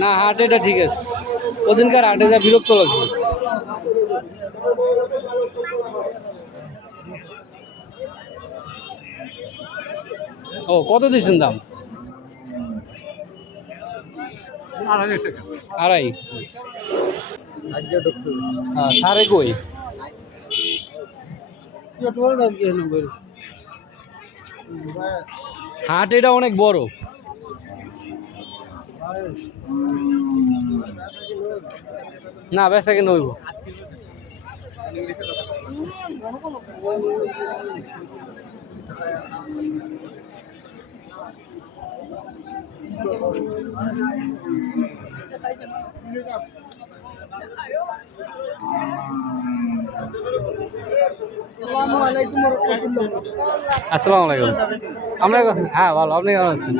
না, হাট এটা ঠিক আছে। ওদিনকার হাটে যা বিরক্ত লাগছে। ও, কত দিয়েছেন দাম? আড়াই। হ্যাঁ সাড়ে কই? হাট এটা অনেক বড়। না বেচা কেন হইব। আসসালামু আলাইকুম আমরা হ্যাঁ ভালো। আপনি কেমন আছেন?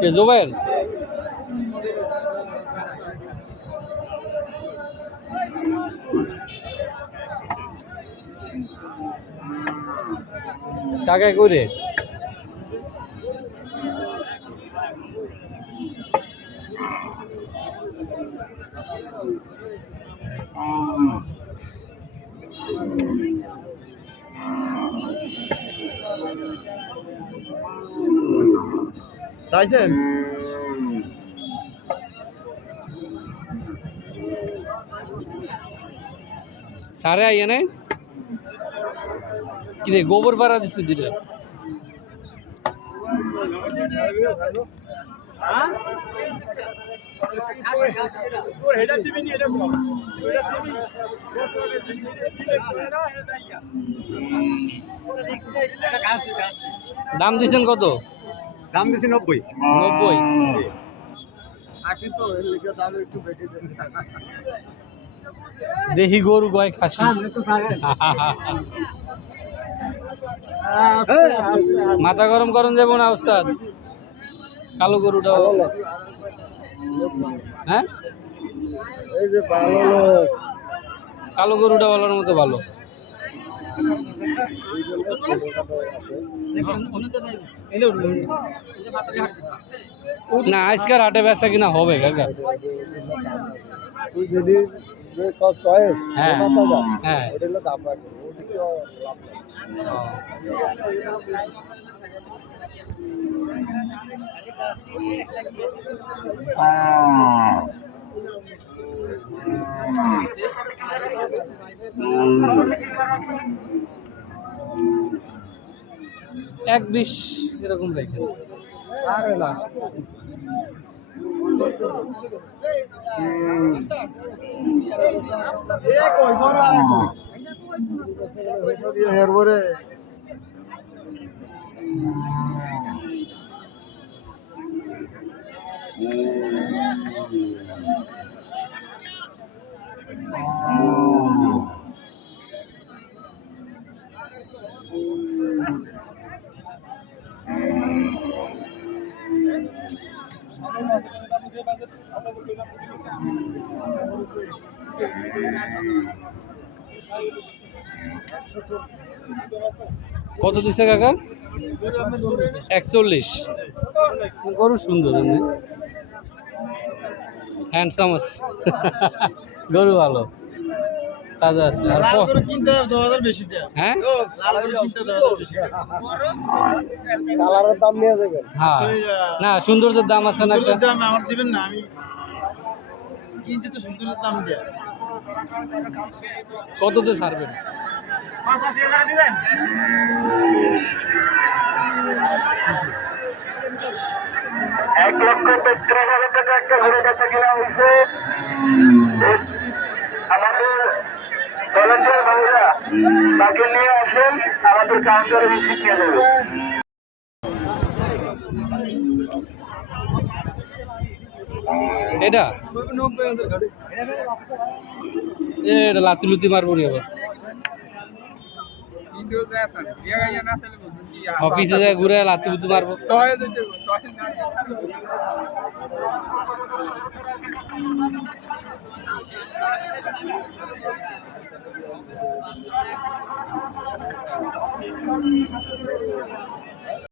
কে জোবাইর? কাকে করে চাইছেন? সারে আইয়ে নাই কিরে গোবর পাড়া দিচ্ছে দিলে? দাম দিছেন কত? দাম দিছি নব্বই। নব্বই? আশি তো দাম একটু বেশি দেহি গরু গয় খাসি। মাথা গরম করুন যাব না ওস্তাদ। কালো গরুটা হ্যাঁ? কালো গরুটা বলার মতো ভালো। না আজকের হাটে বেচা কিনা হবে কাকা। হ্যাঁ। হ্যাঁ। এক বিশ এরকম রেখে আর না। এরপরে কত দিচ্ছে কাকা? একচল্লিশ। গরু সুন্দর এমনি। হ্যান্ডসাম আছে। গরু ভালো। তাজা আছে। আর হ্যাঁ? কালারের দাম নিয়ে যাবেন। হ্যাঁ। না সৌন্দর্যের দাম আছে না দাম আমার দিবেন না আমি কিনছি তো সুন্দরের দাম দেয়। কততে ছাড়বেন? এক লক্ষ তেত্রিশ হাজার টাকা একটা ঘুরে কাছে কিনা হয়েছে। আমাদের ভলেন্টিয়ার ভাইরা তাকে নিয়ে আসেন আমাদের কাউন্টারে রিসিভ নিয়ে যাবে এটা? এটা লাতি লুতি মারবো নি আবার। অফিসে যায় ঘুরে লাতি লুতি মারবো। সহায়